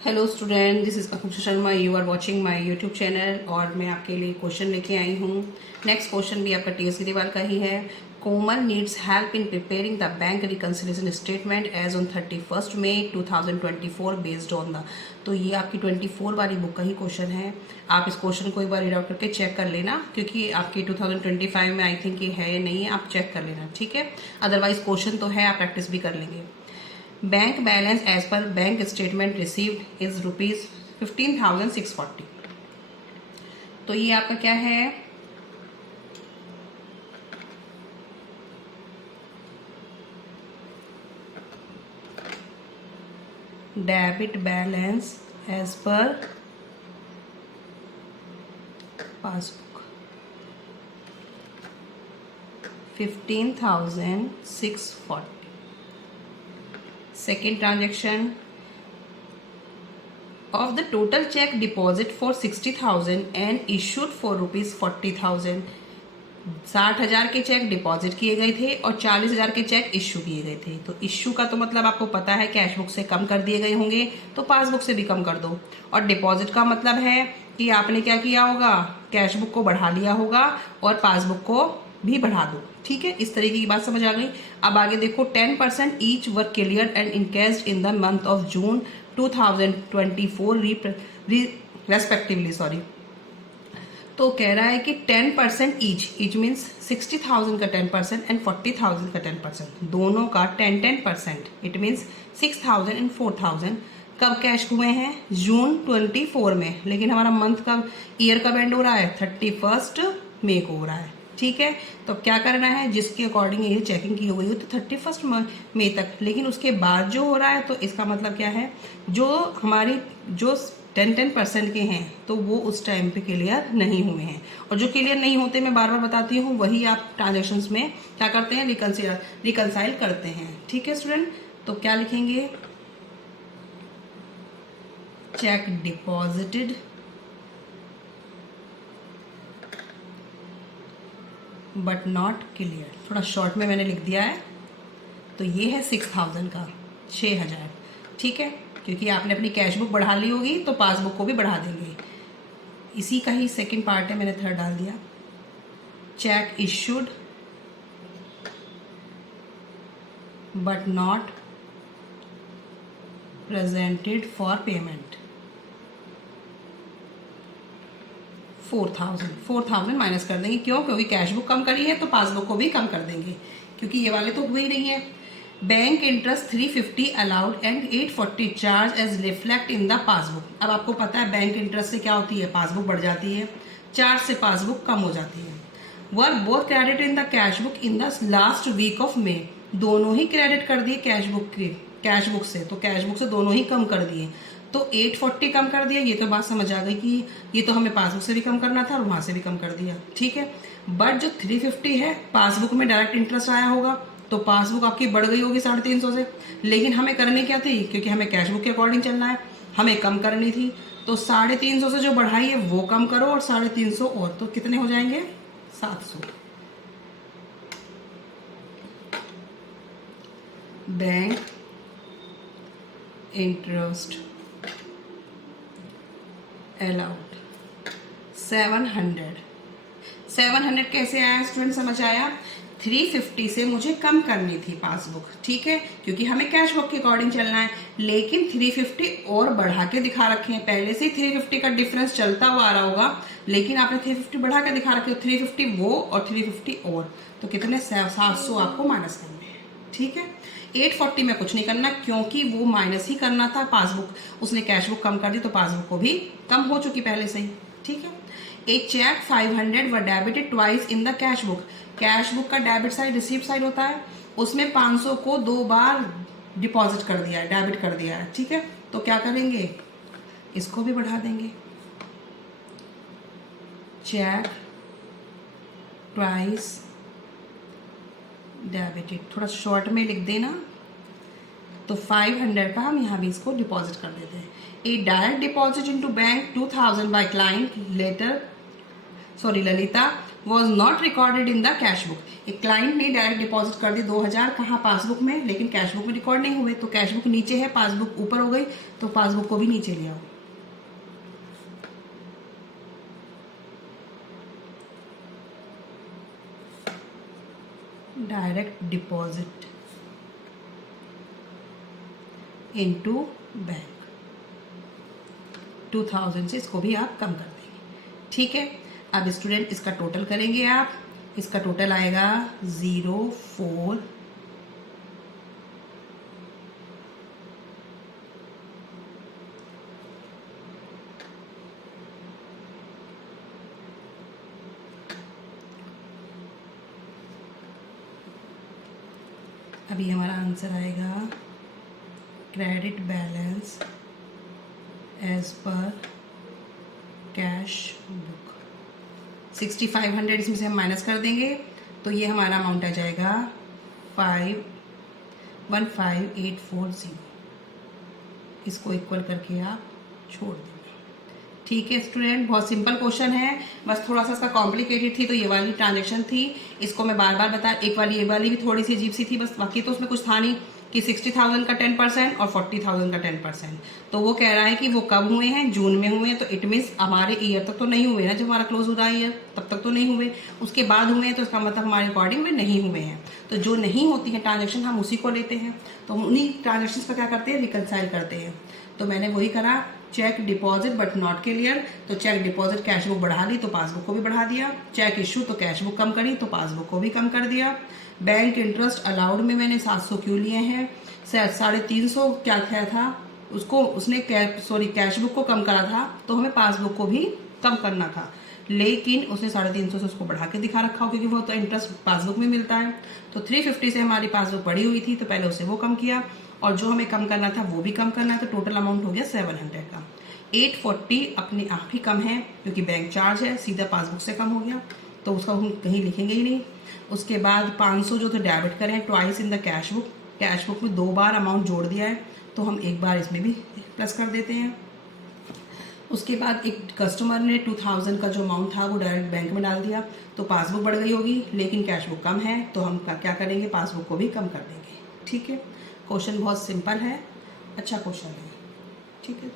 Hello student, this is Akanksha Sharma. You are watching my YouTube channel और मैं आपके लिए क्वेश्चन लेके आई हूँ। नेक्स्ट क्वेश्चन भी आपका टीएस गिरीवाल का ही है। Komal needs help in preparing the bank reconciliation statement as on 31 May 2024 based on the. तो ये आपकी 24 वाली बुक का ही क्वेश्चन है। आप इस क्वेश्चन को एक बार रीड आउट करके चेक कर लेना, क्योंकि आपकी 2025 में आई थिंक ये है या नहीं है, आप चेक कर लेना, ठीक है। अदरवाइज क्वेश्चन तो है, आप प्रैक्टिस भी कर लेंगे। Bank balance as per bank statement received is ₹15,640। तो ये आपका क्या है, debit balance as per passbook 15,640। Second transaction of the total check deposit for 60,000 and issued for ₹40,000। 60,000 के चेक डिपॉजिट किए गए थे और 40,000 के चेक इश्यू किए गए थे। तो इश्यू का तो मतलब आपको पता है, कैश बुक से कम कर दिए गए होंगे, तो पासबुक से भी कम कर दो। और डिपॉजिट का मतलब है कि आपने क्या किया होगा, कैश बुक को बढ़ा लिया होगा और पासबुक को भी बढ़ा दो, ठीक है। इस तरीके की बात समझ आ गई। अब आगे देखो, 10% each were clear and encashed in the month of June 2024 respectively, sorry. तो कह रहा है कि 10% ईच मीन्स 60,000 का 10% एंड 40,000 का 10%, दोनों का 10% इट मीन्स 6,000 एंड 4,000 कब कैश हुए हैं, जून 24 में। लेकिन हमारा मंथ कब, ईयर कब एंड हो रहा है, 31 मई को हो रहा है, ठीक है। तो क्या करना है, जिसके अकॉर्डिंग ये चेकिंग की हुई हो तो 31 मई तक। लेकिन उसके बाद जो हो रहा है, तो इसका मतलब क्या है, जो हमारी जो 10% के हैं तो वो उस टाइम पे क्लियर नहीं हुए हैं। और जो क्लियर नहीं होते, मैं बार बार बताती हूँ, वही आप ट्रांजेक्शन्स में क्या करते हैं, रिकनसाइल करते हैं, ठीक है स्टूडेंट। तो क्या लिखेंगे, check deposited but not clear. थोड़ा शॉर्ट में मैंने लिख दिया है। तो ये है 6,000 का 6,000, ठीक है। क्योंकि आपने अपनी कैश बुक बढ़ा ली होगी तो पासबुक को भी बढ़ा देंगे। इसी का ही सेकंड पार्ट है, मैंने थर्ड डाल दिया। Check issued but not presented for payment 4,000 minus कर देंगे। क्यों, क्योंकि कैश बुक कम करी है तो पासबुक को भी कम कर देंगे, क्योंकि ये वाले तो हुए ही नहीं है। Bank interest 350 allowed and 840 charge as reflect in the passbook. अब आपको पता है बैंक इंटरेस्ट से क्या होती है, पासबुक बढ़ जाती है, चार्ज से पासबुक कम हो जाती है। Were both credit in the cash book in the last week of May. दोनों ही क्रेडिट कर दिए कैश बुक से, तो कैश बुक से दोनों ही कम कर दिए। तो 840 कम कर दिया, ये तो बात समझ आ गई कि ये तो हमें पासबुक से भी कम करना था और वहां से भी कम कर दिया, ठीक है। बट जो 350 है, पासबुक में डायरेक्ट इंटरेस्ट आया होगा, तो पासबुक आपकी बढ़ गई होगी 350 से। लेकिन हमें करनी क्या थी, क्योंकि हमें कैश बुक के अकॉर्डिंग चलना है, हमें कम करनी थी। तो 350 से जो बढ़ाई है वो कम करो और 350 और, तो कितने हो जाएंगे, 700। बैंक इंटरेस्ट अलाउड 700 कैसे आया स्टूडेंट, समझ आया। 350 से मुझे कम करनी थी पासबुक, ठीक है, क्योंकि हमें कैश बुक के अकॉर्डिंग चलना है। लेकिन 350 और बढ़ा के दिखा रखे हैं, पहले से 350 का डिफरेंस चलता हुआ आ रहा होगा, लेकिन आपने 350 बढ़ा के दिखा रखे हो, 350 वो और 350 और, तो कितने, 700 आपको माइनस करने हैं, ठीक है। 840 में कुछ नहीं करना, क्योंकि वो माइनस ही करना था, पासबुक उसने कैश बुक कम कर दी तो पासबुक को भी कम हो चुकी पहले से ही, ठीक है। एक cheque 500 were debited twice in the cash book. Cash book का डेबिट साइड रिसीव साइड होता है, उसमें 500 को 2 बार डिपॉजिट कर दिया है, डेबिट कर दिया है, ठीक है। तो क्या करेंगे, इसको भी बढ़ा देंगे। चेक ट्वाइस डेबिटेड, थोड़ा शॉर्ट में लिख देना। तो 500 का हम यहाँ भी इसको डिपॉजिट कर देते हैं। A direct deposit into bank 2,000 by client letter, Lalita was not recorded in the cash book. एक क्लाइंट ने डायरेक्ट डिपॉजिट कर दी 2000 कहाँ पासबुक में, लेकिन कैश बुक में रिकॉर्ड नहीं हुए। तो कैश बुक नीचे है, पासबुक ऊपर हो गई, तो पासबुक को भी नीचे ले आओ। डायरेक्ट डिपॉजिट इनटू बैंक 2000 से इसको भी आप कम कर देंगे। ठीक है, अब स्टूडेंट इसका टोटल करेंगे आप। इसका टोटल आएगा 04 अभी हमारा आंसर आएगा credit balance as per cash book 6500 इसमें से हम माइनस कर देंगे, तो ये हमारा अमाउंट आ जाएगा 515840। इसको इक्वल करके आप छोड़ देंगे। ठीक है स्टूडेंट, बहुत सिंपल क्वेश्चन है, बस थोड़ा सा इसका कॉम्प्लिकेटेड थी। तो ये वाली ट्रांजेक्शन थी, इसको मैं बार बार बता, एक वाली ये वाली भी थोड़ी सी अजीब सी थी, बस बाकी तो उसमें कुछ था नहीं कि 60,000 का 10% और 40,000 का 10%। तो वो कह रहा है कि वो कब हुए हैं, जून में हुए हैं, तो इट मीन्स हमारे ईयर तक तो नहीं हुए ना, जब हमारा क्लोज हो रहा है ईयर तब तक तो नहीं हुए, उसके बाद हुए हैं, तो इसका मतलब हमारे अकॉर्डिंग में नहीं हुए हैं। तो जो नहीं होती है ट्रांजेक्शन हम उसी को लेते हैं, तो उन्हीं ट्रांजेक्शन का क्या करते हैं, रिकनसाइल करते हैं। तो मैंने वही करा, cheque deposit but not clear, तो चेक डिपॉजिट कैश बुक बढ़ा दी तो पासबुक को भी बढ़ा दिया। चेक इशू तो कैश बुक कम करी तो पासबुक को भी कम कर दिया। बैंक इंटरेस्ट अलाउड में मैंने 700 क्यों लिए हैं, 350 क्या था उसको, उसने कैश बुक को कम करा था, तो हमें पासबुक को भी कम करना था, लेकिन उसने 350 से उसको बढ़ा के दिखा रखा हो, क्योंकि वो तो इंटरेस्ट पासबुक में मिलता है। तो 350 से हमारी पासबुक बढ़ी हुई थी, तो पहले उसे वो कम किया, और जो हमें कम करना था वो भी कम करना है, तो टोटल अमाउंट हो गया 700 का। 840 अपने आप ही कम है, क्योंकि बैंक चार्ज है, सीधा पासबुक से कम हो गया, तो उसका हम कहीं लिखेंगे ही नहीं। उसके बाद 500 जो थे डेबिट करें twice in the cash book, cash book में 2 बार अमाउंट जोड़ दिया है, तो हम एक बार इसमें भी प्लस कर देते हैं। उसके बाद एक कस्टमर ने 2000 का जो अमाउंट था वो डायरेक्ट बैंक में डाल दिया, तो पासबुक बढ़ गई होगी, लेकिन कैश बुक कम है, तो हम क्या करेंगे, पासबुक को भी कम कर देंगे। ठीक है, क्वेश्चन बहुत सिंपल है, अच्छा क्वेश्चन है। ठीक है।